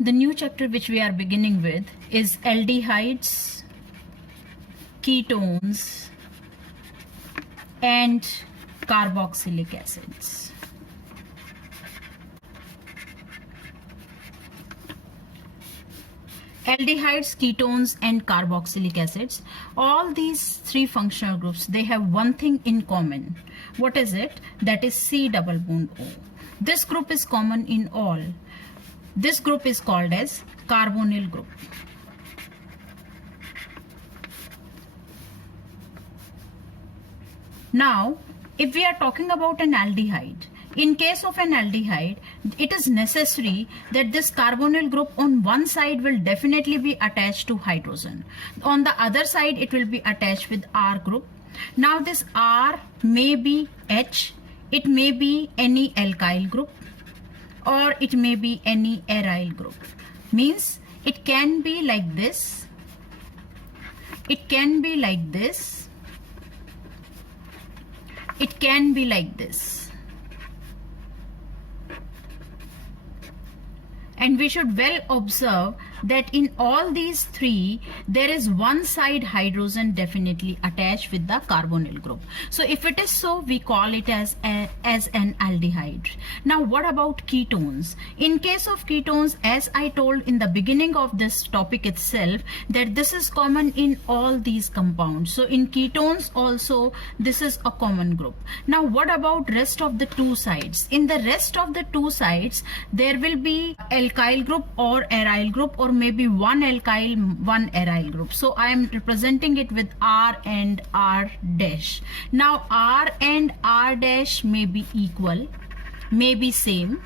the new chapter which we are beginning with is aldehydes, ketones, and carboxylic acids. Aldehydes, ketones, and carboxylic acids, all these three functional groups, they have one thing in common. What is it? That is C double bond O. This group is common in all. This group is called as carbonyl group. Now, if we are talking about an aldehyde, in case of an aldehyde, it is necessary that this carbonyl group on one side will definitely be attached to hydrogen. On the other side, it will be attached with R group. Now this R may be H, it may be any alkyl group, or it may be any aryl group. Means it can be like this, it can be like this, it can be like this. And we should well observe that in all these three, there is one side hydrogen definitely attached with the carbonyl group. So if it is so, we call it as an aldehyde. Now what about ketones? In case of ketones, as I told in the beginning of this topic itself, that this is common in all these compounds. So in ketones also, this is a common group. Now what about rest of the two sides? In the rest of the two sides, there will be alkyl group or aryl group, or maybe one alkyl, one aryl group. So I am representing it with R and R dash. Now R and R dash may be equal, may be same,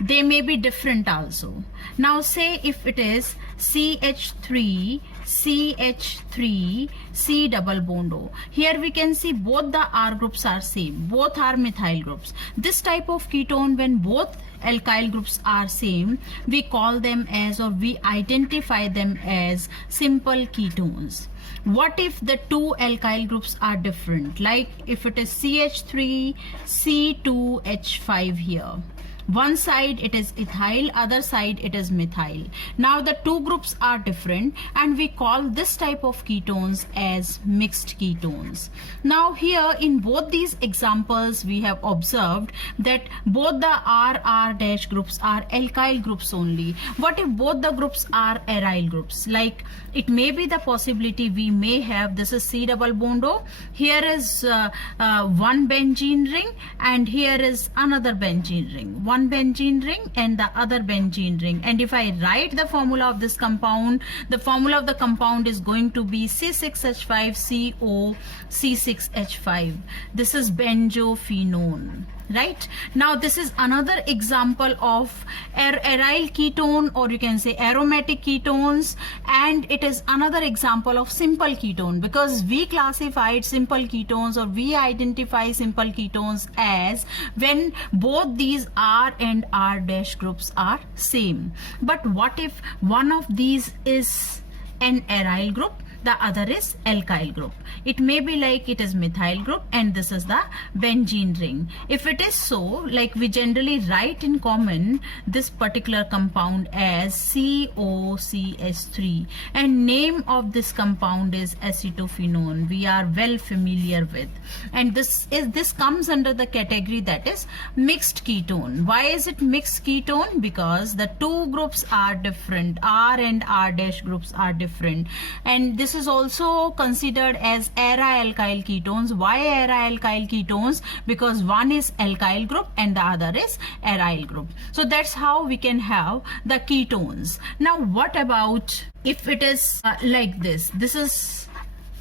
they may be different also. Now say if it is CH3, CH3, C double bond O. Here we can see both the R groups are same, both are methyl groups. This type of ketone, when both alkyl groups are same, we call them as, or we identify them as simple ketones. What if the two alkyl groups are different? Like if it is CH3, C2H5 here. One side it is ethyl, other side it is methyl. Now the two groups are different and we call this type of ketones as mixed ketones. Now here in both these examples we have observed that both the RR dash groups are alkyl groups only. What if both the groups are aryl groups? Like it may be the possibility we may have, this is C double bond O, here is one benzene ring and here is another benzene ring. One benzene ring and the other benzene ring, and if I write the formula of this compound, the formula of the compound is going to be C6H5CO C6H5. This is benzophenone. Right? Now this is another example of aryl ketone, or you can say aromatic ketones, and it is another example of simple ketone, because we classified simple ketones, or we identify simple ketones as when both these R and R dash groups are same. But what if one of these is an aryl group, the other is alkyl group? It may be like it is methyl group and this is the benzene ring. If it is so, like we generally write in common this particular compound as COCH3, and name of this compound is acetophenone. We are well familiar with, and this comes under the category that is mixed ketone. Why is it mixed ketone? Because the two groups are different, R and R dash groups are different, and this is also considered as ara-alkyl ketones. Why ara-alkyl ketones? Because one is alkyl group and the other is aryl group. So that's how we can have the ketones. Now what about if it is like this? This is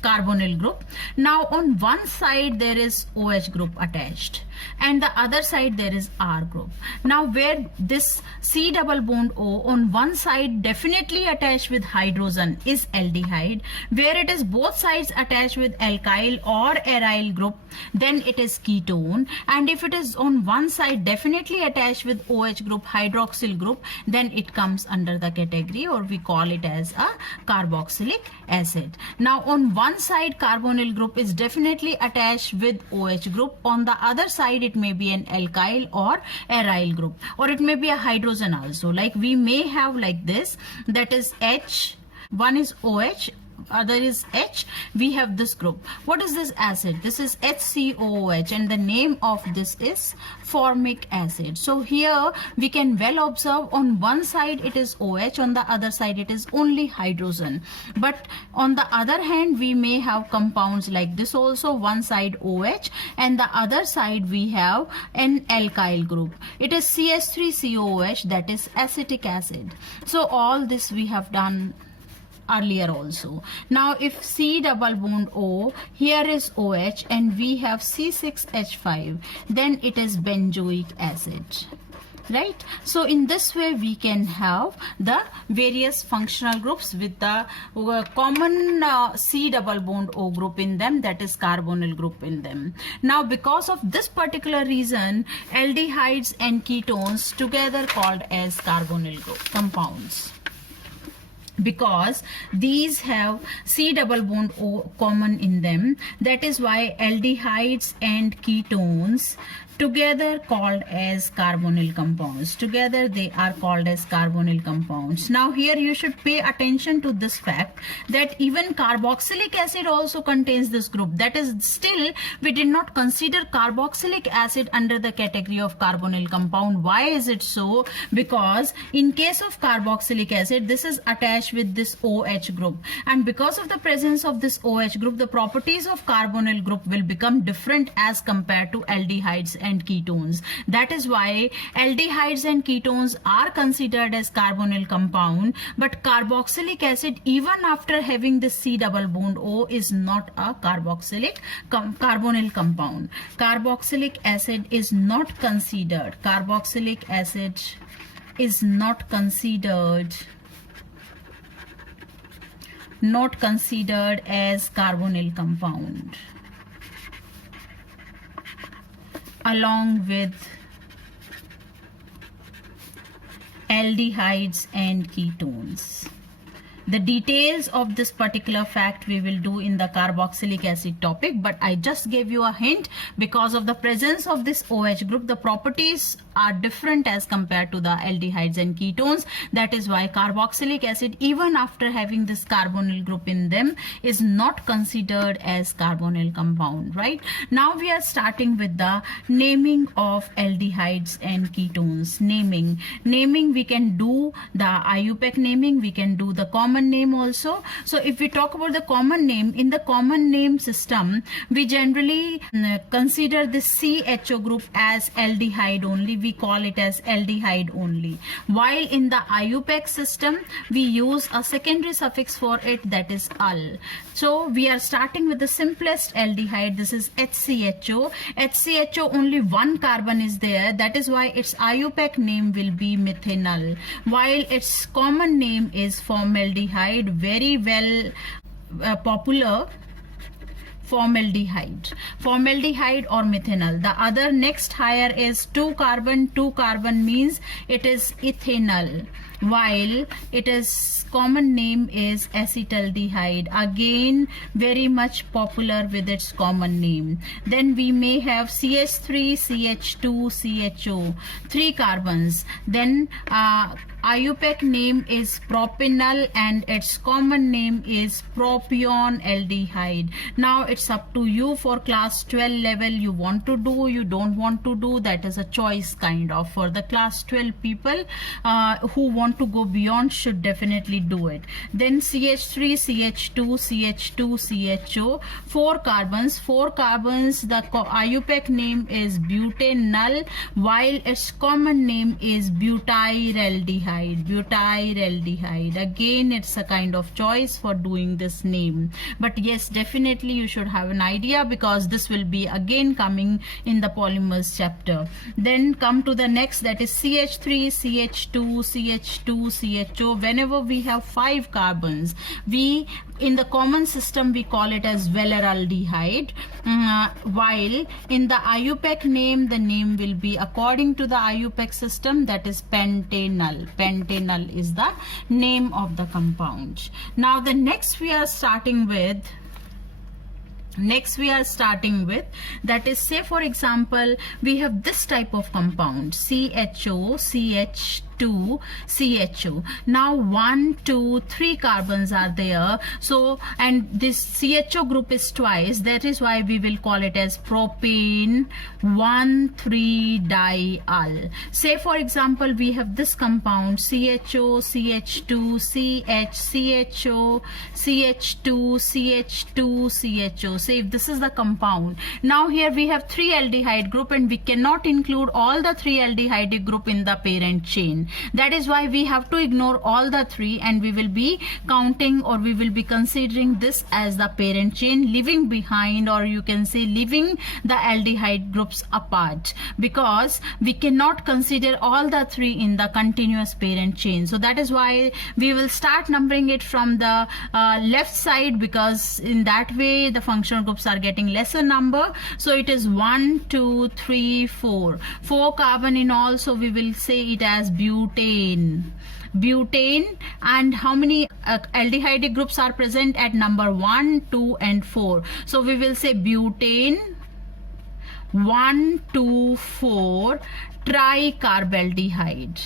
carbonyl group. Now on one side there is OH group attached and the other side there is R group. Now where this C double bond O on one side definitely attached with hydrogen is aldehyde, where it is both sides attached with alkyl or aryl group, then it is ketone, and if it is on one side definitely attached with OH group, hydroxyl group, then it comes under the category, or we call it as a carboxylic acid. Now on one side carbonyl group is definitely attached with OH group, on the other side side it may be an alkyl or aryl group, or it may be a hydrogen also. Like we may have like this, that is H, one is OH, other is H. We have this group. What is this acid? This is HCOOH, and the name of this is formic acid. So here we can well observe, on one side it is OH, on the other side it is only hydrogen. But on the other hand, we may have compounds like this also, one side OH and the other side we have an alkyl group. It is CH3COOH, that is acetic acid. So all this we have done earlier also. Now if C double bond O, here is OH and we have C6H5, then it is benzoic acid, right? So in this way we can have the various functional groups with the common C double bond O group in them, that is carbonyl group in them. Now because of this particular reason, aldehydes and ketones together called as carbonyl group compounds, because these have C double bond O common in them. That is why aldehydes and ketones together called as carbonyl compounds. Together they are called as carbonyl compounds. Now here you should pay attention to this fact that even carboxylic acid also contains this group. That is, still we did not consider carboxylic acid under the category of carbonyl compound. Why is it so? Because in case of carboxylic acid, this is attached with this OH group, and because of the presence of this OH group, the properties of carbonyl group will become different as compared to aldehydes and ketones. That is why aldehydes and ketones are considered as carbonyl compound, but carboxylic acid, even after having this C double bond O, is not a carbonyl compound. Carboxylic acid is not considered. Carboxylic acid is not considered as carbonyl compound, along with aldehydes and ketones. The details of this particular fact we will do in the carboxylic acid topic, but I just gave you a hint. Because of the presence of this OH group, the properties are different as compared to the aldehydes and ketones. That is why carboxylic acid, even after having this carbonyl group in them, is not considered as carbonyl compound, right? Now we are starting with the naming of aldehydes and ketones. Naming we can do the IUPAC naming, we can do the common name also. So if we talk about the common name, in the common name system, we generally consider this CHO group as aldehyde only. We call it as aldehyde only. While in the IUPAC system, we use a secondary suffix for it, that is -al. So we are starting with the simplest aldehyde. This is HCHO. HCHO, only one carbon is there. That is why its IUPAC name will be methanol, while its common name is formaldehyde. Very well popular, formaldehyde or methanol. The other next higher is 2 carbon. 2 carbon means it is ethanol, while it is common name is acetaldehyde, again very much popular with its common name. Then we may have CH3, CH2, CHO, 3 carbons. Then IUPAC name is propanol and its common name is propion aldehyde. Now it's up to you for class 12 level. You want to do, you don't want to do, that is a choice kind of. For the class 12 people who want to go beyond should definitely do it. Then CH3, CH2, CH2, CHO, 4 carbons. 4 carbons, the IUPAC name is butanol, while its common name is butyraldehyde. Butyraldehyde. Again, it's a kind of choice for doing this name. But yes, definitely you should have an idea, because this will be again coming in the polymers chapter. Then come to the next, that is CH3, CH2, CH2, CHO. Whenever we have 5 carbons, we in the common system we call it as valeraldehyde, while in the IUPAC name, the name will be according to the IUPAC system, that is pentanol. Pentanol is the name of the compound. Now the next we are starting with Next we are starting with, that is, say for example we have this type of compound CHO, CH2, CHO. Now 1, 2, 3 carbons are there, so and this CHO group is twice, that is why we will call it as propane 1,3-diol. Say for example we have this compound CHO, CH2, CH, CHO, CH2, CH2, CHO. Say if this is the compound, now here we have 3 aldehyde group and we cannot include all the 3 aldehyde group in the parent chain. That is why we have to ignore all the 3 and we will be counting, or we will be considering this as the parent chain, leaving behind, or you can say leaving the aldehyde groups apart, because we cannot consider all the 3 in the continuous parent chain. So that is why we will start numbering it from the left side, because in that way the functional groups are getting lesser number. So it is 1, 2, 3, 4 carbon in all, so we will say it as butane. And how many aldehyde groups are present at number 1, 2 and 4? So we will say butane 1, 2, 4 tricarbaldehyde.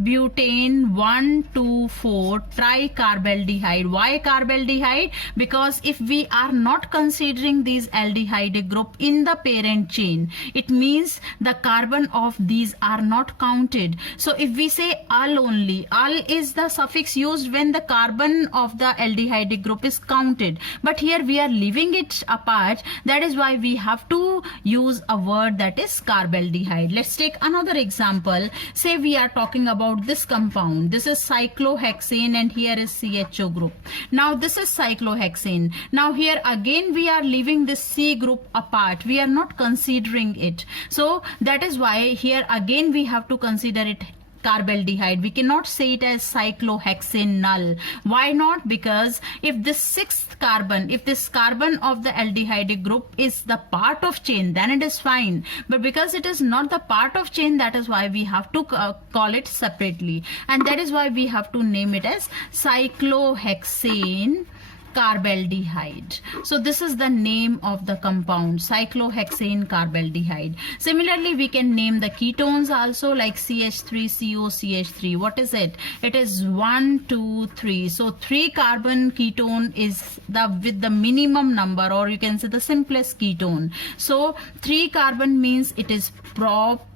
Butane 1, 2, 4 tricarbaldehyde. Why carbaldehyde? Because if we are not considering these aldehyde group in the parent chain, it means the carbon of these are not counted. So if we say al only, al is the suffix used when the carbon of the aldehyde group is counted, but here we are leaving it apart. That is why we have to use a word that is carbaldehyde. Let's take another example. Say we are talking about this compound. This is cyclohexane and here is CHO group. Now this is cyclohexane. Now here again we are leaving this C group apart. We are not considering it. So that is why here again we have to consider it carbaldehyde. We cannot say it as cyclohexane null. Why not? Because if this 6th carbon, if this carbon of the aldehyde group is the part of chain, then it is fine. But because it is not the part of chain, that is why we have to call it separately. And that is why we have to name it as cyclohexane carbaldehyde. So this is the name of the compound, cyclohexane carbaldehyde. Similarly, we can name the ketones also, like CH3CO, CH3. What is it? It is 1, 2, 3. So 3 carbon ketone is the with the minimum number, or you can say the simplest ketone. So 3 carbon means it is prop,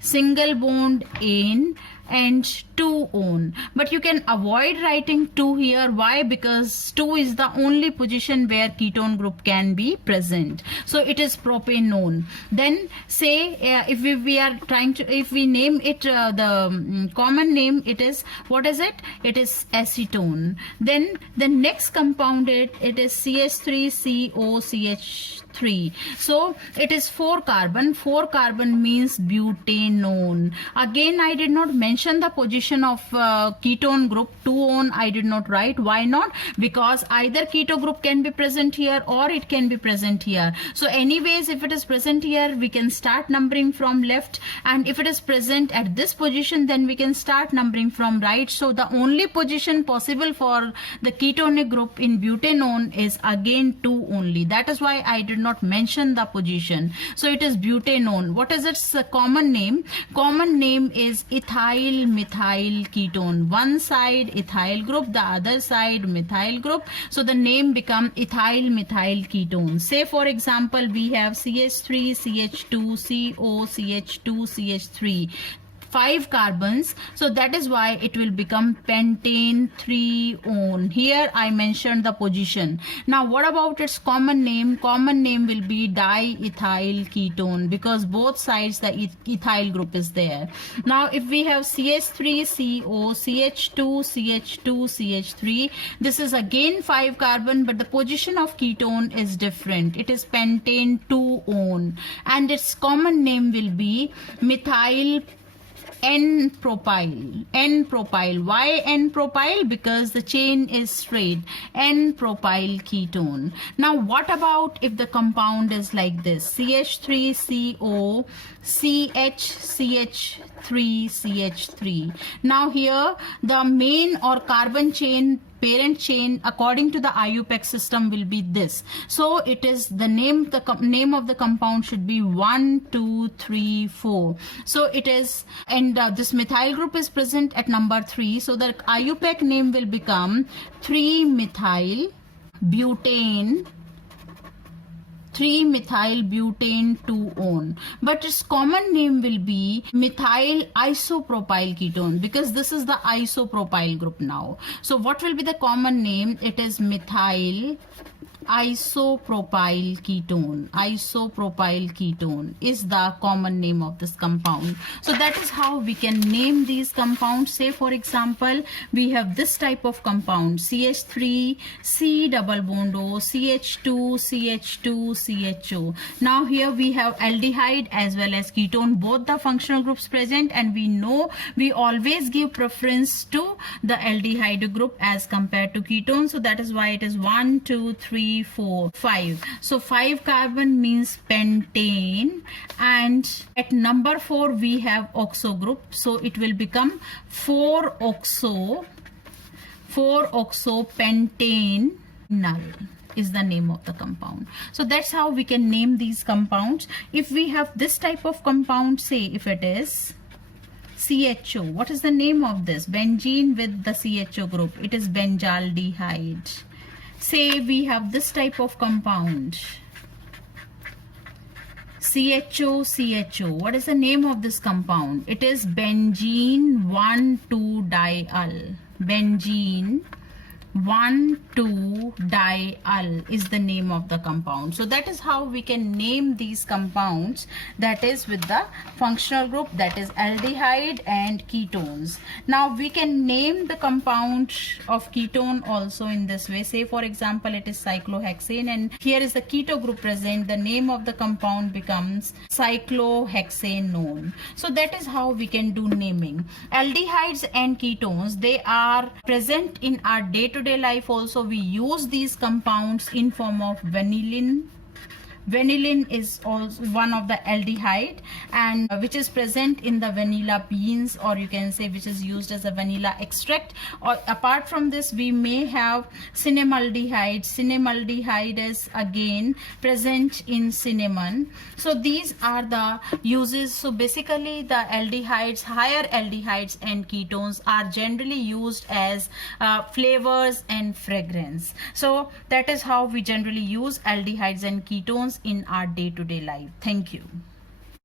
single bond ane and 2 on. But you can avoid writing 2 here. Why? Because 2 is the only position where ketone group can be present. So it is propanone. Then say if we are trying to, if we name it the common name, it is, what is it? It is acetone. Then the next compound it is CH3COCH3. So it is 4 carbon. 4 carbon means butanone. Again, I did not mention the position of ketone group. 2 on I did not write. Why not? Because either keto group can be present here or it can be present here. So anyways, if it is present here, we can start numbering from left, and if it is present at this position, then we can start numbering from right. So the only position possible for the ketonic group in butanone is again 2 only. That is why I did not mention the position. So it is butanone. What is its common name? Common name is ethyl methyl ketone. One side ethyl group, the other side methyl group. So the name become ethyl methyl ketone. Say for example, we have CH3, CH2, CO, CH2, CH3. 5 carbons, so that is why it will become pentane 3 on. Here I mentioned the position. Now what about its common name? Common name will be diethyl ketone, because both sides the ethyl group is there. Now if we have CH3CO, CH2, CH2, CH3, this is again 5 carbon, but the position of ketone is different. It is pentane 2 on, and its common name will be methyl N-propyl. N-propyl. Why N-propyl? Because the chain is straight. N-propyl ketone. Now what about if the compound is like this? CH3CO, CH3CH3. Now here the main or carbon chain parent chain according to the IUPAC system will be this. So it is the name of the compound should be 1, 2, 3, 4. So it is, and this methyl group is present at number 3. So the IUPAC name will become 3-methyl butane 2-one, but its common name will be methyl isopropyl ketone, because this is the isopropyl group now. So what will be the common name? It is methyl isopropyl ketone is the common name of this compound. So that is how we can name these compounds. Say for example, we have this type of compound, CH3 C double bond O, CH2 CHO. Now here we have aldehyde as well as ketone, both the functional groups present, and we know we always give preference to the aldehyde group as compared to ketone. So that is why it is 1, 2, 3, 4, 5. So 5 carbon means pentane, and at number 4 we have oxo group, so it will become 4-oxo-pentanenal is the name of the compound. So that's how we can name these compounds. If we have this type of compound, say if it is CHO, what is the name of this? Benzene with the CHO group, it is benzaldehyde. Say we have this type of compound, CHO. What is the name of this compound? It is benzene 1,2-diol. Benzene 1,2-diol is the name of the compound. So that is how we can name these compounds, that is with the functional group, that is aldehyde and ketones. Now we can name the compound of ketone also in this way. Say for example, it is cyclohexane, and here is the keto group present. The name of the compound becomes cyclohexanone. So that is how we can do naming. Aldehydes and ketones, they are present in our day-to-day life also. We use these compounds in form of vanillin. Vanillin is also one of the aldehyde, and which is present in the vanilla beans, or you can say which is used as a vanilla extract. Or apart from this, we may have cinnamaldehyde. Cinnamaldehyde is again present in cinnamon. So these are the uses. So basically the aldehydes, higher aldehydes and ketones are generally used as flavors and fragrance. So that is how we generally use aldehydes and ketones in our day-to-day life. Thank you.